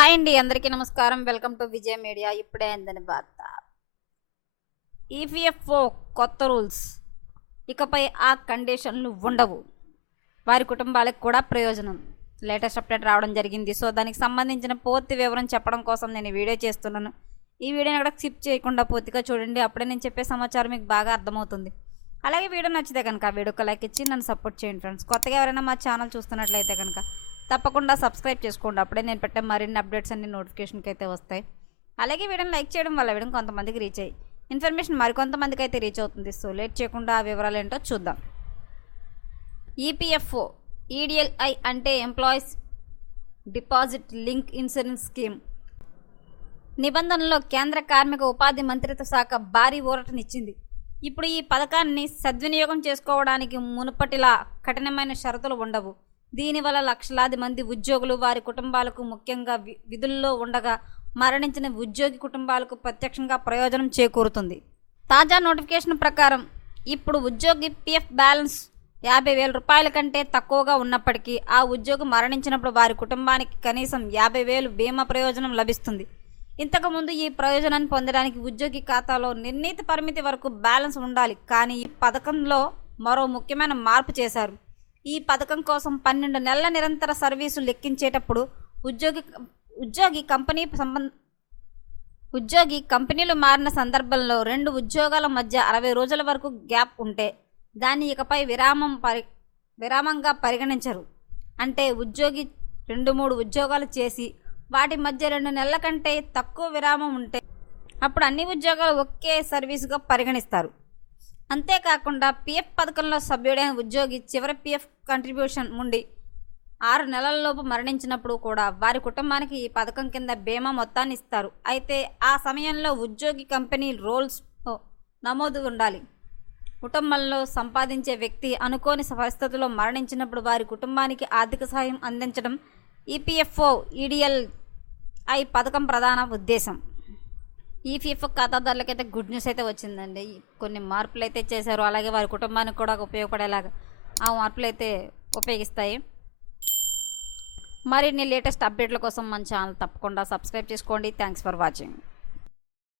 Hi అండి అందరికీ నమస్కారం. Welcome to Vijay media. ఇప్పుడే అందని వార్త. ఈపీఎఫ్ఓ కొత్త రూల్స్. ఇకపై ఆ కండిషన్లు ఉండవు. వారి కుటుంబాలకు కూడా ప్రయోజనం. లేటెస్ట్ అప్డేట్ రావడం జరిగింది. సో దానికి సంబంధించిన పూర్తి వివరం చెప్పడం కోసం నేను వీడియో చేస్తున్నాను. ఈ వీడియోని కూడా స్కిప్ చేయకుండా పూర్తిగా చూడండి. అప్పుడే నేను చెప్పే సమాచారం మీకు బాగా అర్థమవుతుంది. అలాగే వీడియో నచ్చితే కనుక వీడియోకి లైక్ ఇచ్చి నన్ను సపోర్ట్ చేయండి ఫ్రెండ్స్. కొత్తగా ఎవరైనా మా ఛానల్ చూస్తున్నట్లయితే కనుక తప్పకుండా సబ్స్క్రైబ్ చేసుకోండి. అప్పుడే నేను పెట్టే మరిన్ని అప్డేట్స్ అన్ని నోటిఫికేషన్కి అయితే వస్తాయి. అలాగే వీడియోని లైక్ చేయడం వల్ల వీడియో కొంతమందికి రీచ్ అయ్యి ఇన్ఫర్మేషన్ మరికొంతమందికి అయితే రీచ్ అవుతుంది. సో లేట్ చేయకుండా ఆ వివరాలు ఏంటో చూద్దాం. ఈపీఎఫ్ఓ ఈడిఎల్ఐ అంటే employees deposit link insurance scheme నిబంధనలో కేంద్ర కార్మిక ఉపాధి మంత్రిత్వ శాఖ భారీ ఊరటనిచ్చింది. ఇప్పుడు ఈ పథకాన్ని సద్వినియోగం చేసుకోవడానికి మునుపటిలా కఠినమైన షరతులు ఉండవు. దీనివల్ల లక్షలాది మంది ఉద్యోగులు వారి కుటుంబాలకు ముఖ్యంగా వి- విధుల్లో ఉండగా మరణించిన ఉద్యోగి కుటుంబాలకు ప్రత్యక్షంగా ప్రయోజనం చేకూరుతుంది. తాజా నోటిఫికేషన్ ప్రకారం ఇప్పుడు ఉద్యోగి పిఎఫ్ బ్యాలెన్స్ యాభై వేల రూపాయల కంటే తక్కువగా ఉన్నప్పటికీ ఆ ఉద్యోగి మరణించినప్పుడు వారి కుటుంబానికి కనీసం యాభై వేలు బీమా ప్రయోజనం లభిస్తుంది. ఇంతకుముందు ఈ ప్రయోజనాన్ని పొందడానికి ఉద్యోగి ఖాతాలో నిర్ణీత పరిమితి వరకు బ్యాలెన్స్ ఉండాలి. కానీ ఈ పథకంలో మరో ముఖ్యమైన మార్పు చేశారు. ఈ పథకం కోసం పన్నెండు నెలల నిరంతర సర్వీసు లెక్కించేటప్పుడు ఉద్యోగి ఉద్యోగి కంపెనీ సంబంధ ఉద్యోగి కంపెనీలు మారిన సందర్భంలో రెండు ఉద్యోగాల మధ్య అరవై రోజుల వరకు గ్యాప్ ఉంటే దాన్ని ఇకపై విరామం పరి విరామంగా పరిగణించరు. అంటే ఉద్యోగి రెండు మూడు ఉద్యోగాలు చేసి వాటి మధ్య రెండు నెలల కంటే తక్కువ విరామం ఉంటే అప్పుడు అన్ని ఉద్యోగాలు ఒకే సర్వీసుగా పరిగణిస్తారు. అంతేకాకుండా పిఎఫ్ పథకంలో సభ్యుడైన ఉద్యోగి చివరి పిఎఫ్ కంట్రిబ్యూషన్ నుండి ఆరు నెలలలోపు మరణించినప్పుడు కూడా వారి కుటుంబానికి ఈ పథకం కింద బీమా మొత్తాన్ని ఇస్తారు. అయితే ఆ సమయంలో ఉద్యోగి కంపెనీ రోల్స్ నమోదు ఉండాలి. కుటుంబంలో సంపాదించే వ్యక్తి అనుకోని పరిస్థితుల్లో మరణించినప్పుడు వారి కుటుంబానికి ఆర్థిక సహాయం అందించడం ఈపీఎఫ్ఓ ఈడిఎల్ ఐ పథకం ప్రధాన ఉద్దేశం. ఈపీఎఫ్ఓ ఖాతాదారులకైతే గుడ్ న్యూస్ అయితే వచ్చిందండి. కొన్ని మార్పులు అయితే చేశారు. అలాగే వారి కుటుంబానికి కూడా ఉపయోగపడేలాగా ఆ మార్పులు అయితే ఉపయోగిస్తాయి. మరిన్ని లేటెస్ట్ అప్డేట్ల కోసం మన ఛానల్ తప్పకుండా సబ్స్క్రైబ్ చేసుకోండి. Thanks for watching.